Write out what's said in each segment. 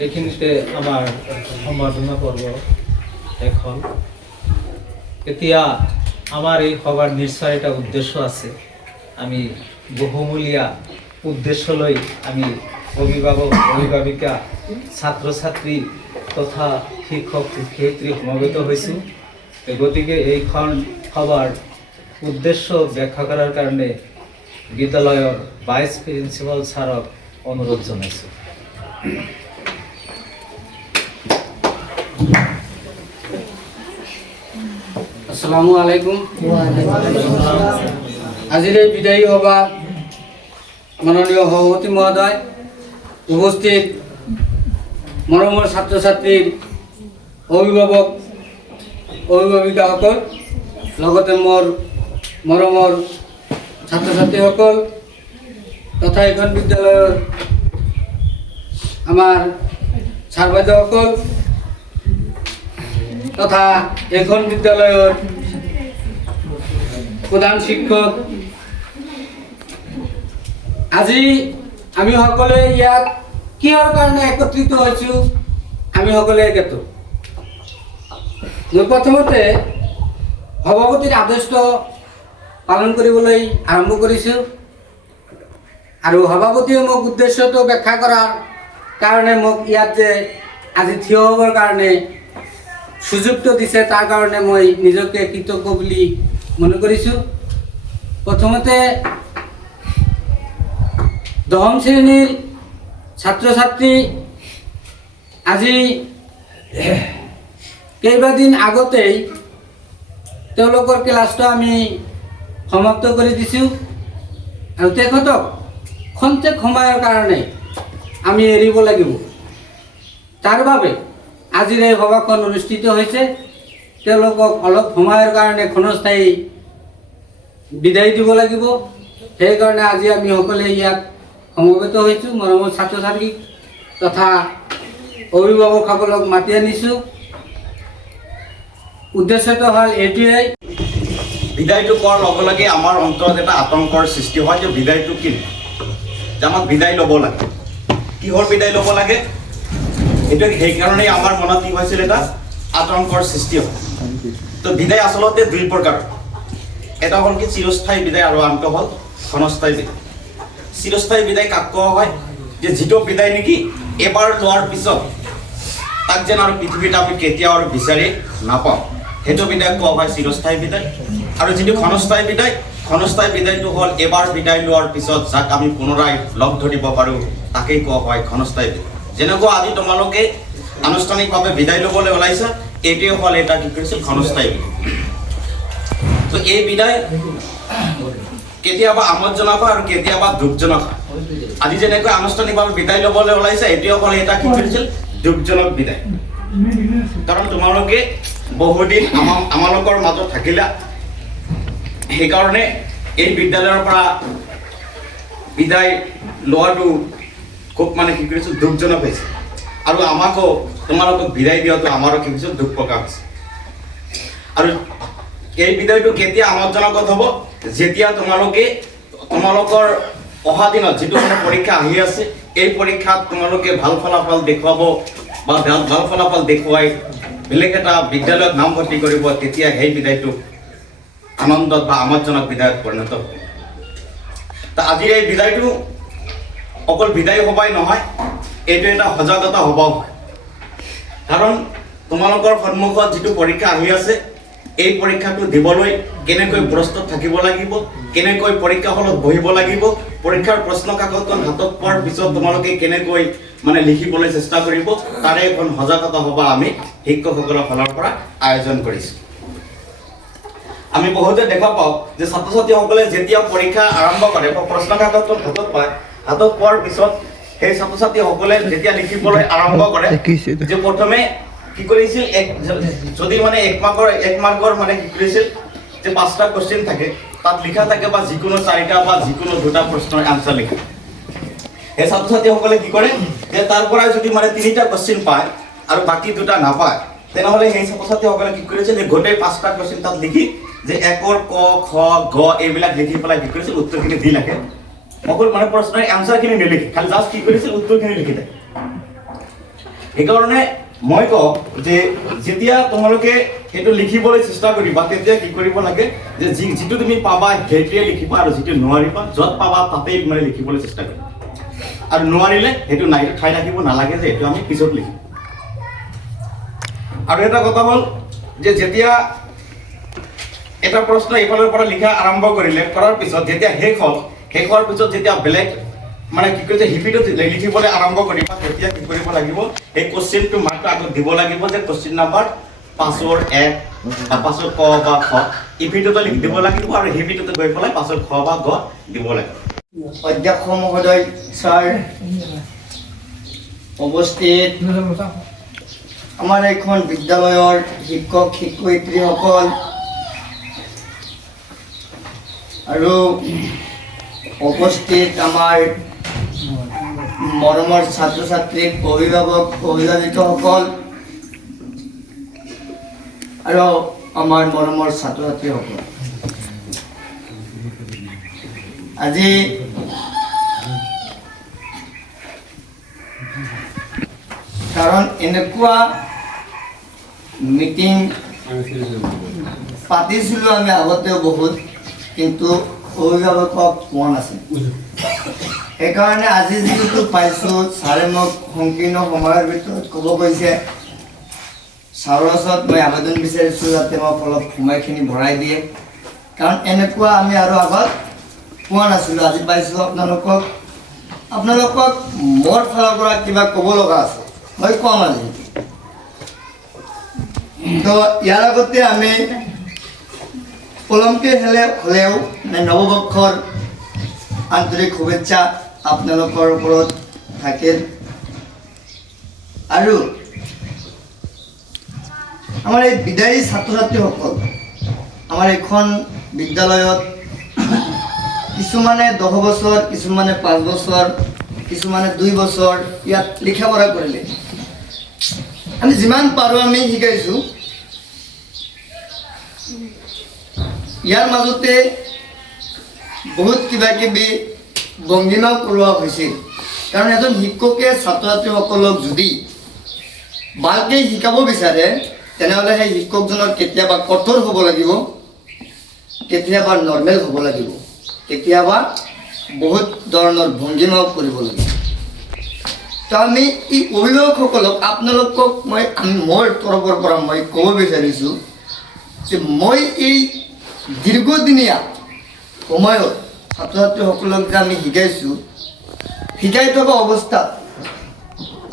এইখিনিতে আমাৰ সম্বৰ্ধনা পৰ্ব শেষ হ'ল। এতিয়া আমাৰ এই সভাৰ নিশ্চয় এটা উদ্দেশ্য আছে। আমি বহুমূলীয়া উদ্দেশ্য লৈ আমি অভিভাৱক অভিভাৱিকা ছাত্ৰ ছাত্ৰী তথা শিক্ষক শিক্ষয়িত্ৰী সমবেত হৈছোঁ। গতিকে এইখন সভাৰ উদ্দেশ্য ব্যাখ্যা কৰাৰ কাৰণে বিদ্যালয়ৰ ভাইচ প্ৰিন্সিপাল ছাৰক অনুৰোধ জনাইছোঁ। আসসালামু আলাইকুম। আজিৰ এই বিদায়ী সভা মাননীয় সভাপতি মহোদয়, উপস্থিত মৰমৰ ছাত্ৰ ছাত্ৰীৰ অভিভাৱক অভিভাৱিকাসকল, লগতে মোৰ মৰমৰ ছাত্ৰ ছাত্ৰীসকল তথা এইখন বিদ্যালয়ৰ আমাৰ ছাৰ বাইদেউসকল তথা এইখন বিদ্যালয়ৰ প্ৰধান শিক্ষক, আজি আমি সকলোৱে ইয়াত কিহৰ কাৰণে একত্ৰিত হৈছোঁ আমি সকলোৱে জ্ঞাত। মই প্ৰথমতে সভাপতিৰ আদেশ পালন কৰিবলৈ আৰম্ভ কৰিছোঁ আৰু সভাপতিয়ে মোক উদ্দেশ্যটো ব্যাখ্যা কৰাৰ কাৰণে মোক ইয়াত যে আজি থিয় হ'বৰ কাৰণে সুযোগটো দিছে তাৰ কাৰণে মই নিজকে কৃতজ্ঞ বুলি মনে কৰিছোঁ। প্ৰথমতে দশম শ্ৰেণীৰ ছাত্ৰ ছাত্ৰী আজি কেইবাদিন আগতেই তেওঁলোকৰ ক্লাছটো আমি সমাপ্ত কৰি দিছোঁ আৰু তেখেতক খন্তেক সময়ৰ কাৰণে আমি এৰিব লাগিব। তাৰ বাবে আজিৰ এই সভাখন অনুষ্ঠিত হৈছে। তেওঁলোকক অলপ সময়ৰ কাৰণে ক্ষণস্থায়ী বিদায় দিব লাগিব। সেইকাৰণে আজি আমি সকলোৱে ইয়াত সমবেত হৈছোঁ। মৰমৰ ছাত্ৰ ছাত্ৰী তথা অভিভাৱকসকলক মাতি আনিছোঁ। উদ্দেশ্যটো হ'ল এইটোৱেই, বিদায়টো কোৱাৰ লগে লগে আমাৰ অন্তৰত এটা আতংকৰ সৃষ্টি হয় যে বিদায়টো কি, যে আমাক বিদায় ল'ব লাগে। কিহৰ বিদায় ল'ব লাগে? এইটো সেইকাৰণেই আমাৰ মনত কি হৈছিল, এটা আতংকৰ সৃষ্টি হয়। তো বিদায় আচলতে দুই প্ৰকাৰ। এটা হ'ল কি চিৰস্থায়ী বিদায় আৰু আনটো হ'ল ক্ষণস্থায়ী বিদায়। চিৰস্থায়ী বিদায় কাক কোৱা হয়? যে যিটো বিদায় নেকি এবাৰ যোৱাৰ পিছত তাক যেন আৰু পৃথিৱীত আমি কেতিয়াও আৰু বিচাৰি নাপাওঁ, সেইটো বিদায় কোৱা হয় চিৰস্থায়ী বিদায়। আৰু যিটো ক্ষণস্থায়ী বিদায়, ক্ষণস্থায়ী বিদায়টো হ'ল এবাৰ বিদায় লোৱাৰ পিছত যাক আমি পুনৰাই লগ ধৰিব পাৰোঁ তাকেই কোৱা হয় ক্ষণস্থায়ী বিদায়। যেনেকুৱা আজি তোমালোকে আনুষ্ঠানিকভাৱে বিদায় ল'বলৈ ওলাইছা, এইটোৱে হ'ল এটা কি কৰিছিল ক্ষণস্থায়ী বিদায়। তো এই বিদায় কেতিয়াবা আমোদজনক হয় আৰু কেতিয়াবা দুখজনক হয়। আজি যেনেকৈ আনুষ্ঠানিকভাৱে বিদায় ল'বলৈ ওলাইছে, এইটোৱে হ'ল এটা কি কৰিছিল দুখজনক বিদায়। কাৰণ তোমালোকে বহুদিন আমালোকৰ মাজত থাকিলা, সেইকাৰণে এই বিদ্যালয়ৰ পৰা বিদায় লোৱাটো খুব মানে কি কৰিছিল দুখজনক হৈছে। আৰু আমাকো তোমালোকক বিদায় দিয়াটো আমাৰো কি হৈছিল দুখ প্ৰকাশ হৈছে। আৰু এই বিদায়টো কেতিয়া আমোদজনক হ'ব? যেতিয়া তোমালোকৰ অহা দিনত যিটো মানে পৰীক্ষা আহি আছে, এই পৰীক্ষাত তোমালোকে ভাল ফলাফল দেখুৱাব বা ভাল ফলাফল দেখুৱাই বেলেগ এটা বিদ্যালয়ত নামভৰ্তি কৰিব, তেতিয়া সেই বিদায়টো আনন্দত বা আমোদজনক বিদায়ত পৰিণত হ'ব। তা আজিৰ এই বিদায়টো অকল বিদায় সভাই নহয়, এইটো এটা সজাগতা সভাও হয়। কাৰণ তোমালোকৰ সন্মুখত যিটো পৰীক্ষা আহি আছে, এই পৰীক্ষাটো দিবলৈ কেনেকৈ প্ৰস্তুত থাকিব লাগিব, কেনেকৈ পৰীক্ষা হলত বহিব লাগিব, পৰীক্ষাৰ প্ৰশ্ন কাকতখন হাতত পোৱাৰ পিছত তোমালোকে কেনেকৈ মানে লিখিবলৈ চেষ্টা কৰিব, তাৰে এখন সজাগতা সভা আমি শিক্ষকসকলৰ ফালৰ পৰা আয়োজন কৰিছোঁ। আমি বহুতে দেখা পাওঁ যে ছাত্ৰ ছাত্ৰীসকলে যেতিয়া পৰীক্ষা আৰম্ভ কৰে বা প্ৰশ্ন কাকতখন হাতত পায়, হাতত পোৱাৰ পিছত সেই ছাত্ৰ ছাত্ৰীসকলে যেতিয়া লিখিবলৈ আৰম্ভ কৰে, যে প্ৰথমে কি কৰিছিল, যদি মানে এক মাৰ্কৰ মানে কি কৰিছিল যে 5টা কুৱেশ্যন থাকে, তাত লিখা থাকে বা যিকোনো 4টা বা যিকোনো 2টা প্ৰশ্নৰ আনসাৰ লিখে। সেই ছাত্ৰ ছাত্ৰীসকলে কি কৰে যে তাৰ পৰা যদি মানে 3টা কুৱেশ্যন পায় আৰু বাকী দুটা নাপায়, তেনেহ'লে সেই ছাত্ৰ ছাত্ৰীসকলে কি কৰিছিল, এই গোটেই 5টা কুৱেশ্যন তাত লিখি যে একৰ ক খ গ এইবিলাক লিখি পেলাই কি কৰিছিল, উত্তৰখিনি দি লাগে। অকল মানে প্ৰশ্নৰ এনচাৰখিনি নিলিখি, খালি জাষ্ট কি কৰিছিল, উত্তৰখিনি লিখি দিয়ে। সেইকাৰণে মই কওঁ যে যেতিয়া তোমালোকে সেইটো লিখিবলৈ চেষ্টা কৰিবা, তেতিয়া কি কৰিব লাগে যে যিটো তুমি পাবা সেইটোৱে লিখিবা, আৰু যিটো নোৱাৰিবা য'ত পাবা তাতেই মানে লিখিবলৈ চেষ্টা কৰিবা। আৰু নোৱাৰিলে সেইটো নাই ঠাই ৰাখিব নালাগে যে এইটো আমি পিছত লিখিম। আৰু এটা কথা হ'ল যে যেতিয়া এটা প্ৰশ্ন এইফালৰ পৰা লিখা আৰম্ভ কৰিলে, কৰাৰ পিছত যেতিয়া শেষ হ'ল, শেষ হোৱাৰ পিছত যেতিয়া বেলেগ মানে কি কৰিছে হিপিটো লিখিবলৈ আৰম্ভ কৰিবা, তেতিয়া কি কৰিব লাগিব, এই কুৱেশ্যনটো মাৰ্কটো আগত দিব লাগিব যে কুৱেশ্যন নাম্বাৰ 5ৰ 1 বা 5ৰ ক বা খ ইপিটোতে লিখি দিব লাগিব, আৰু হিপিটোতে গৈ পেলাই 5ৰ খ বা গ দিব লাগিব। অধ্যক্ষ মহোদয়, ছাৰ, উপস্থিত আমাৰ এইখন বিদ্যালয়ৰ শিক্ষক শিক্ষয়িত্ৰীসকল আৰু উপস্থিত আমাৰ মৰমৰ ছাত্ৰ ছাত্ৰী, অভিভাৱক অভিভাৱিকাসকল আৰু আমাৰ মৰমৰ ছাত্ৰ ছাত্ৰীসকল, আজি কাৰণ এনেকুৱা মিটিং পাতিছিলোঁ আমি আগতেও বহুত, কিন্তু অভিভাৱকক পোৱা নাছিল। সেইকাৰণে আজি যিহেতু পাইছোঁ, ছাৰে মোক সংকীৰ্ণ সময়ৰ ভিতৰত ক'ব কৈছে, ছাৰৰ ওচৰত মই আবেদন বিচাৰিছোঁ যাতে মোক অলপ সময়খিনি ভৰাই দিয়ে, কাৰণ এনেকুৱা আমি আৰু আগত পোৱা নাছিলোঁ। আজি পাইছোঁ আপোনালোকক মোৰ ফালৰ পৰা কিবা ক'ব লগা আছে, মই কম আজি। তো ইয়াৰ আগতে আমি পলমকে হ'লেও নৱবৰ্ষৰ আন্তৰিক শুভেচ্ছা আপোনালোকৰ ওপৰত থাকিল। আৰু আমাৰ এই বিদায়ী ছাত্ৰ ছাত্ৰীসকল, আমাৰ এইখন বিদ্যালয়ত কিছুমানে 10 বছৰ, কিছুমানে 5 বছৰ, কিছুমানে 2 বছৰ ইয়াত লিখা পঢ়া কৰিলে। আমি যিমান পাৰোঁ আমি শিকাইছোঁ। ইয়াৰ মাজতে বহুত কিবা কিবি ভংগীমাও কৰোৱা হৈছিল, কাৰণ এজন শিক্ষকে ছাত্ৰ ছাত্ৰীসকলক যদি ভালকৈ শিকাব বিচাৰে, তেনেহ'লে সেই শিক্ষকজনৰ কেতিয়াবা কঠোৰ হ'ব লাগিব, কেতিয়াবা নৰ্মেল হ'ব লাগিব, কেতিয়াবা বহুত ধৰণৰ ভংগীমাও কৰিব লাগিব। তো আমি এই অভিভাৱকসকলক, আপোনালোকক মোৰ তৰফৰ পৰা মই ক'ব বিচাৰিছোঁ যে মই এই দীৰ্ঘদিনীয়া সময়ত ছাত্ৰ ছাত্ৰীসকলক যে আমি শিকাইছোঁ, শিকাই থকা অৱস্থাত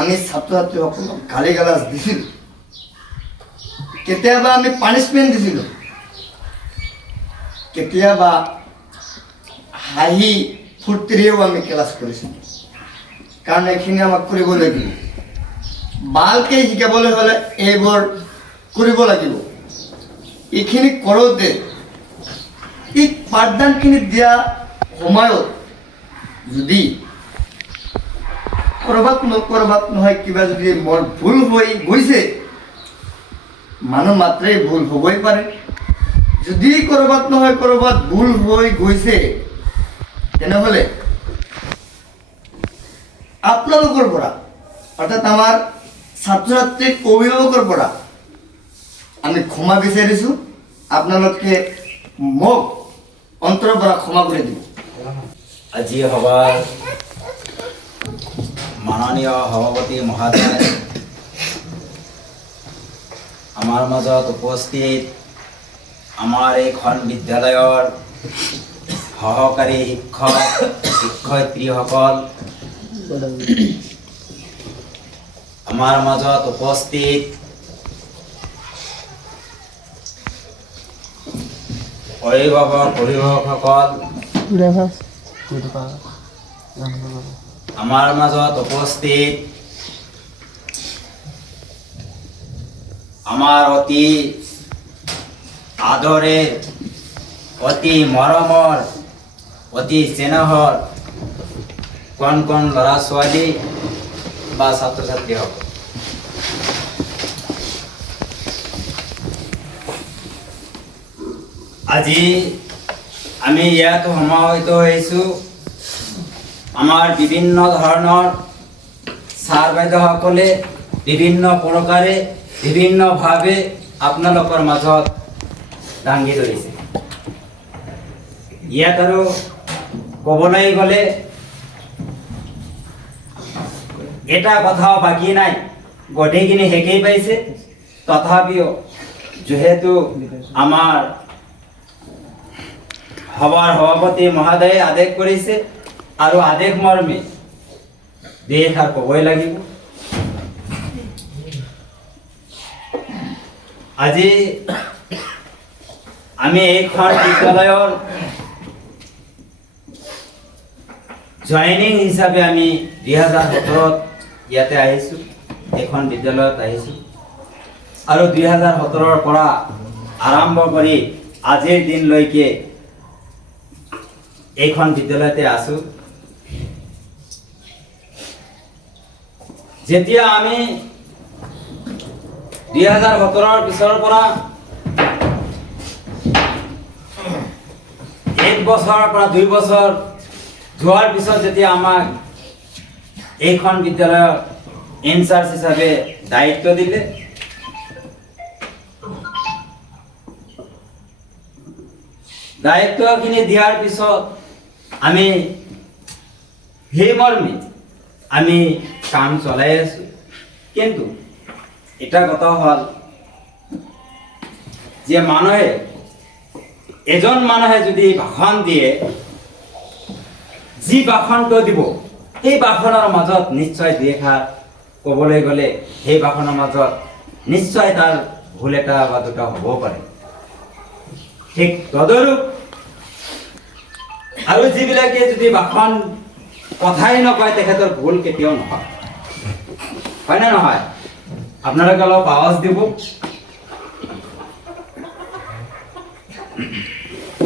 আমি ছাত্ৰ ছাত্ৰীসকলক গালি গালাজ দিছিলোঁ, কেতিয়াবা আমি পানিছমেণ্ট দিছিলোঁ, কেতিয়াবা হাঁহি ফূৰ্তিৰেও আমি ক্লাছ কৰিছিলোঁ, কাৰণ এইখিনি আমাক কৰিব লাগিব। ভালকৈ শিকাবলৈ হ'লে এইবোৰ কৰিব লাগিব। এইখিনি কৰোঁতে এই পাঠদানখিনি দিয়া সময়ত যদি ক'ৰবাত নহয় কিবা যদি মোৰ ভুল হৈ গৈছে, মানুহ মাত্ৰেই ভুল হ'বই পাৰে। যদি ক'ৰবাত নহয় ক'ৰবাত ভুল হৈ গৈছে, তেনেহ'লে আপোনালোকৰ পৰা, অৰ্থাৎ আমাৰ ছাত্ৰ ছাত্ৰীৰ অভিভাৱকৰ পৰা আমি ক্ষমা বিচাৰিছোঁ। আপোনালোকে মোক অন্তৰৰ পৰা ক্ষমা কৰি দিব। আজি সভাৰ মাননীয় সভাপতি মহোদয়, আমাৰ মাজত উপস্থিত আমাৰ এইখন বিদ্যালয়ৰ সহকাৰী শিক্ষক শিক্ষয়িত্ৰীসকল, আমাৰ মাজত উপস্থিত অভিভাৱকসকল, আমাৰ মাজত উপস্থিত আমাৰ অতি আদৰেৰ, অতি মৰমৰ, অতি স্নেহৰ কণ কণ ল'ৰা ছোৱালী বা ছাত্ৰ ছাত্ৰীসকল, আজি আমি ইয়াত সমাহিত হৈছোঁ আমাৰ বিভিন্ন ধৰণৰ ছাৰ বাইদেউসকলে বিভিন্ন প্ৰকাৰে বিভিন্নভাৱে আপোনালোকৰ মাজত দাঙি ধৰিছে। ইয়াত আৰু ক'বলৈ গ'লে এটা কথাও বাকী নাই, গোটেইখিনি শেষেই পাইছে। তথাপিও যিহেতু আমাৰ সভাৰ সভাপতি মহোদয়ে আদেশ কৰিছে আৰু আদেশ মৰ্মে দুই এষাৰ ক'বই লাগিব। আজি আমি এইখন বিদ্যালয়ৰ জইনিং হিচাপে আমি 2017 ইয়াতে আহিছোঁ, এইখন বিদ্যালয়ত আহিছোঁ আৰু 2017 পৰা আৰম্ভ কৰি আজিৰ দিনলৈকে এইখন বিদ্যালয়তে আছোঁ। যেতিয়া আমি 2017 পিছৰ পৰা 1 বছৰৰ পৰা 2 বছৰ যোৱাৰ পিছত যেতিয়া আমাক এইখন বিদ্যালয়ৰ ইনচাৰ্জ হিচাপে দায়িত্ব দিলে, দায়িত্বখিনি দিয়াৰ পিছত আমি সেই মৰ্মে আমি কাম চলাই আছোঁ। কিন্তু এটা কথা হ'ল যে এজন মানুহে যদি ভাষণ দিয়ে, যি ভাষণটো দিব সেই ভাষণৰ মাজত নিশ্চয় দুই এষাৰ ক'বলৈ গ'লে সেই ভাষণৰ মাজত নিশ্চয় তাৰ ভুল এটা বা দুটা হ'ব পাৰে। ঠিক তদৰূপ আৰু যিবিলাকে যদি ভাষণ কথাই নকয় তেখেতৰ ভুল কেতিয়াও নহয়, হয় নে নহয়? আপোনালোকে অলপ আৱাজ দিব।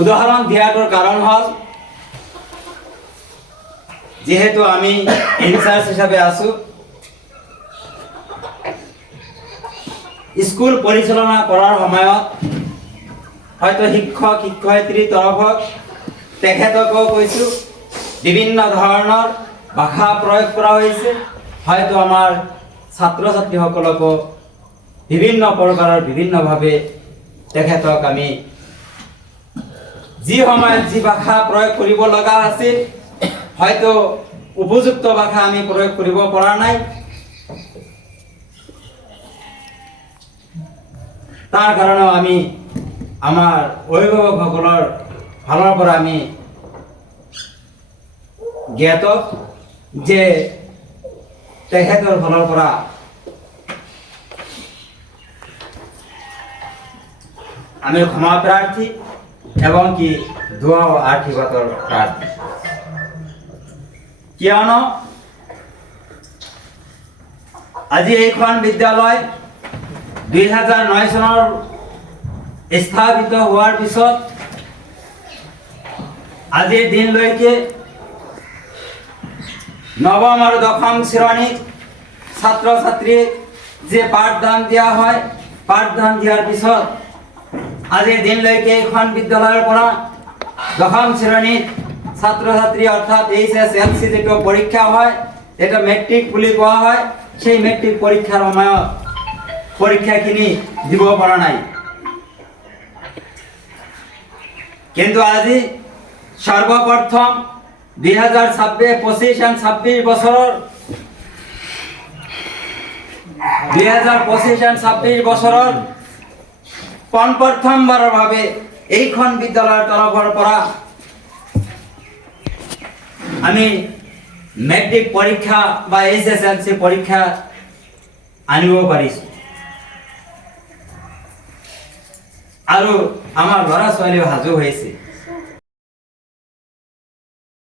উদাহৰণ দিয়াটোৰ কাৰণ হ'ল যেহেতু আমি ইনচাৰ্জ হিচাপে আছোঁ, স্কুল পৰিচালনা কৰাৰ সময়ত হয়তো শিক্ষক শিক্ষয়িত্ৰীৰ তৰফত তেখেতকো কৈছোঁ বিভিন্ন ধৰণৰ ভাষা প্ৰয়োগ কৰা হৈছে। হয়তো আমাৰ ছাত্ৰ ছাত্ৰীসকলকো বিভিন্ন প্ৰকাৰৰ বিভিন্নভাৱে তেখেতক আমি যি সময়ত যি ভাষা প্ৰয়োগ কৰিব লগা আছিল হয়তো উপযুক্ত ভাষা আমি প্ৰয়োগ কৰিব পৰা নাই। তাৰ কাৰণেও আমি আমাৰ অভিভাৱকসকলৰ ফালৰ পৰা আমি জ্ঞাত যে তেখেতৰ ফালৰ পৰা আমি ক্ষমা প্ৰাৰ্থী এবং কি দোয়া ও আশীৰ্বাদৰ প্ৰাৰ্থী। কিয়নো আজি এইখন বিদ্যালয় 2009 চনৰ স্থাপিত হোৱাৰ পিছত আজিৰ দিনলৈকে নৱম আৰু দশম শ্ৰেণীত ছাত্ৰ ছাত্ৰীক যে পাঠদান দিয়া হয়, পাঠদান দিয়াৰ পিছত আজিৰ দিনলৈকে এইখন বিদ্যালয়ৰ পৰা দশম শ্ৰেণীত ছাত্ৰ ছাত্ৰী অৰ্থাৎ HSLC যেটো পৰীক্ষা হয়, এটা মেট্ৰিক বুলি কোৱা হয়, সেই মেট্ৰিক পৰীক্ষাৰ সময়ত পৰীক্ষাখিনি দিব পৰা নাই। কিন্তু আজি সৰ্বপ্ৰথম 2025 বছৰৰ 2025 বছৰৰ প্ৰথমবাৰৰ বাবে এইখন বিদ্যালয়ৰ তৰফৰ পৰা আমি মেট্ৰিক পৰীক্ষা বা HSLC পৰীক্ষা আনিব পাৰিছোঁ আৰু আমাৰ ল'ৰা ছোৱালীও সাজু হৈছে।